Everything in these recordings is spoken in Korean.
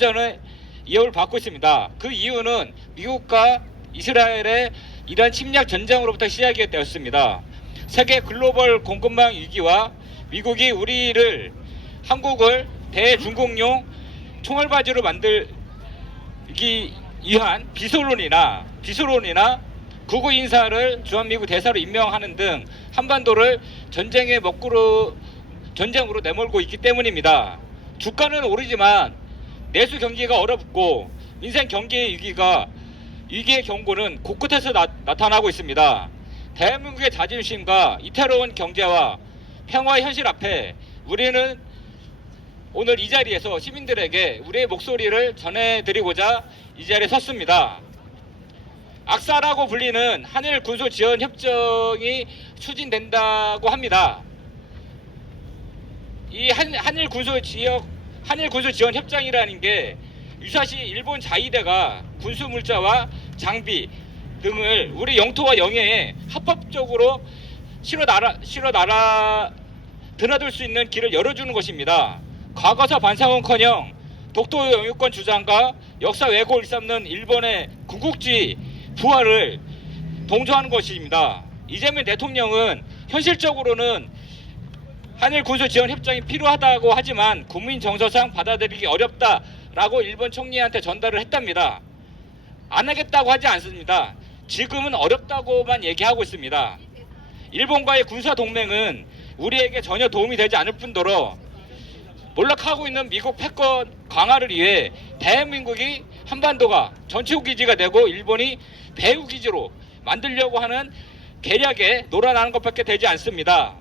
전에 이어를 받고 있습니다. 그 이유는 미국과 이스라엘의 이란 침략 전쟁으로부터 시작이 되었습니다. 세계 글로벌 공급망 위기와 미국이 한국을 대중국용 총알바지로 만들기 위한 비소론이나 극우 인사를 주한미국 대사로 임명하는 등 한반도를 전쟁으로 내몰고 있기 때문입니다. 주가는 오르지만 내수 경기가 얼어붙고 민생 경기의 위기의 경고는 곳곳에서 나타나고 있습니다. 대한민국의 자존심과 이태로운 경제와 평화의 현실 앞에 우리는 오늘 이 자리에서 시민들에게 우리의 목소리를 전해드리고자 이 자리에 섰습니다. 악사라고 불리는 한일 군소 지원 협정이 추진된다고 합니다. 이 한일 군소 지원 협정이라는 게 유사시 일본 자위대가 군수 물자와 장비 등을 우리 영토와 영해에 합법적으로 드나들 수 있는 길을 열어주는 것입니다. 과거사 반성은커녕 독도 영유권 주장과 역사 왜곡을 일삼는 일본의 군국주의 부활을 동조하는 것입니다. 이재명 대통령은 현실적으로는 한일 군수 지원 협정이 필요하다고 하지만 국민 정서상 받아들이기 어렵다라고 일본 총리한테 전달을 했답니다. 안 하겠다고 하지 않습니다. 지금은 어렵다고만 얘기하고 있습니다. 일본과의 군사 동맹은 우리에게 전혀 도움이 되지 않을 뿐더러 몰락하고 있는 미국 패권 강화를 위해 대한민국이 한반도가 전체국 기지가 되고 일본이 배후 기지로 만들려고 하는 계략에 놀아나는 것밖에 되지 않습니다.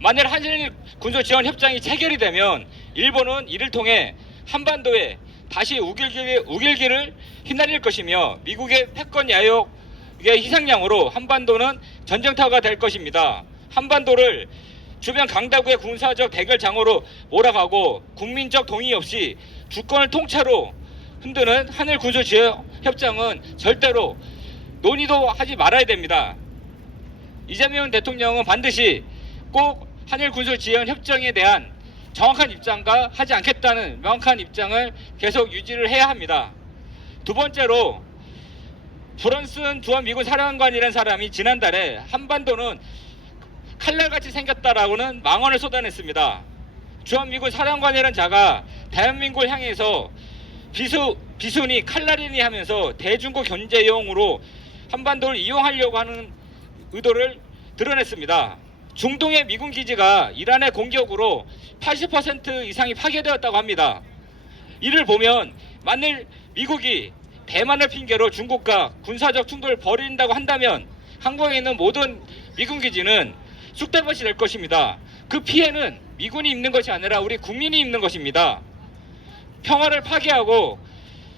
만일 한일 군소 지원 협정이 체결이 되면 일본은 이를 통해 한반도에 다시 우길기를 휘날릴 것이며 미국의 패권 야욕의 희생양으로 한반도는 전쟁터가 될 것입니다. 한반도를 주변 강대국의 군사적 대결장으로 몰아가고 국민적 동의 없이 주권을 통째로 흔드는 한일 군소 지원 협정은 절대로 논의도 하지 말아야 됩니다. 이재명 대통령은 반드시 꼭 한일 군소 지원 협정에 대한 정확한 입장과 하지 않겠다는 명확한 입장을 계속 유지를 해야 합니다. 두 번째로 브런슨 주한미군 사령관이라는 사람이 지난달에 한반도는 칼날같이 생겼다라고는 망언을 쏟아냈습니다. 주한미군 사령관이라는 자가 대한민국을 향해서 비순이 칼날이니 하면서 대중국 견제용으로 한반도를 이용하려고 하는 의도를 드러냈습니다. 중동의 미군 기지가 이란의 공격으로 80% 이상이 파괴되었다고 합니다. 이를 보면 만일 미국이 대만을 핑계로 중국과 군사적 충돌을 벌인다고 한다면 한국에 있는 모든 미군 기지는 쑥대밭이 될 것입니다. 그 피해는 미군이 입는 것이 아니라 우리 국민이 입는 것입니다. 평화를 파괴하고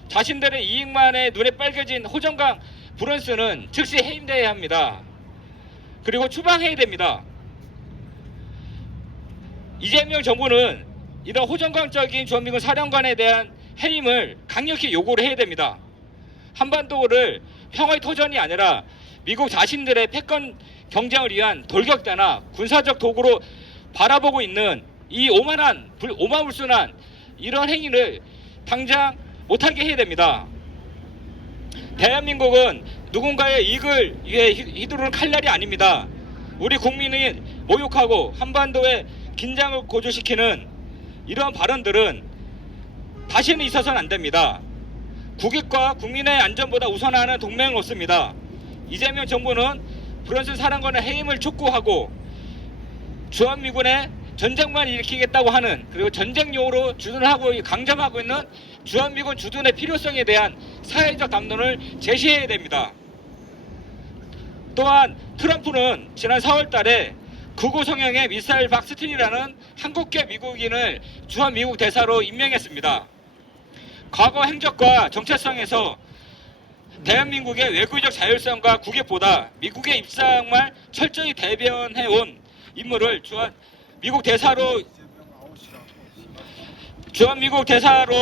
자신들의 이익만에 눈에 빨개진 호정강 브런슨은 즉시 해임돼야 합니다. 그리고 추방해야 됩니다. 이재명 정부는 이런 호정강적인 주한미군 사령관에 대한 해임을 강력히 요구를 해야 됩니다. 한반도를 평화의 터전이 아니라 미국 자신들의 패권 경쟁을 위한 돌격대나 군사적 도구로 바라보고 있는 이 오만불순한 이런 행위를 당장 못하게 해야 됩니다. 대한민국은 누군가의 이익을 위해 휘두르는 칼날이 아닙니다. 우리 국민이 모욕하고 한반도의 긴장을 고조시키는 이러한 발언들은 다시는 있어서는 안 됩니다. 국익과 국민의 안전보다 우선하는 동맹은 없습니다. 이재명 정부는 브런슨 사령관의 해임을 촉구하고 주한미군의 전쟁만 일으키겠다고 하는 그리고 전쟁용으로 주둔하고 강점하고 있는 주한미군 주둔의 필요성에 대한 사회적 담론을 제시해야 됩니다. 또한 트럼프는 지난 4월 달에 극우 성향의 미사일 박스틴이라는 한국계 미국인을 주한미국 대사로 임명했습니다. 과거 행적과 정체성에서 대한민국의 외교적 자율성과 국익보다 미국의 입장만 철저히 대변해온 인물을 주한미국 대사로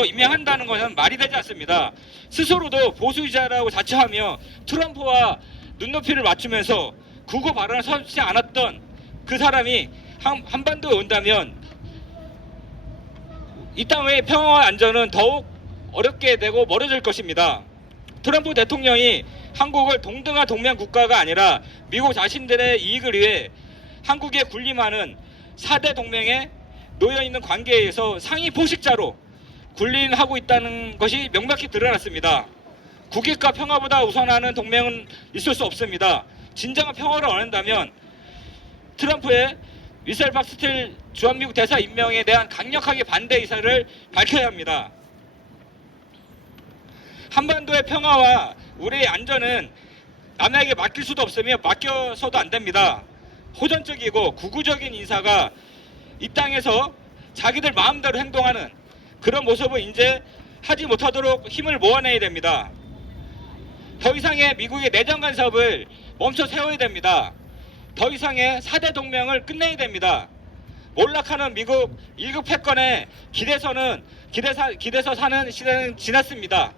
임명한다는 것은 말이 되지 않습니다. 스스로도 보수주의자라고 자처하며 트럼프와 눈높이를 맞추면서 극우 발언을 서지 않았던 그 사람이 한반도에 온다면 이 땅의 평화와 안전은 더욱 어렵게 되고 멀어질 것입니다. 트럼프 대통령이 한국을 동등한 동맹 국가가 아니라 미국 자신들의 이익을 위해 한국에 군림하는 4대 동맹에 놓여있는 관계에서 상위 포식자로 군림하고 있다는 것이 명백히 드러났습니다. 국익과 평화보다 우선하는 동맹은 있을 수 없습니다. 진정한 평화를 원한다면 트럼프의 미셀 박스틸 주한미국 대사 임명에 대한 강력하게 반대 의사를 밝혀야 합니다. 한반도의 평화와 우리의 안전은 남에게 맡길 수도 없으며 맡겨서도 안 됩니다. 호전적이고 구구적인 인사가 이 땅에서 자기들 마음대로 행동하는 그런 모습을 이제 하지 못하도록 힘을 모아내야 됩니다. 더 이상의 미국의 내정 간섭을 멈춰 세워야 됩니다. 더 이상의 4대 동맹을 끝내야 됩니다. 몰락하는 미국 1급 패권에 기대서 사는 시대는 지났습니다.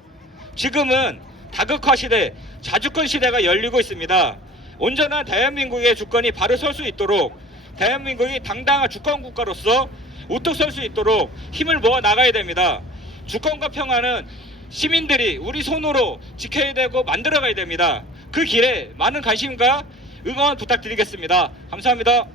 지금은 다극화 시대, 자주권 시대가 열리고 있습니다. 온전한 대한민국의 주권이 바로 설 수 있도록 대한민국이 당당한 주권 국가로서 우뚝 설 수 있도록 힘을 모아 나가야 됩니다. 주권과 평화는 시민들이 우리 손으로 지켜야 되고 만들어가야 됩니다. 그 길에 많은 관심과 응원 부탁드리겠습니다. 감사합니다.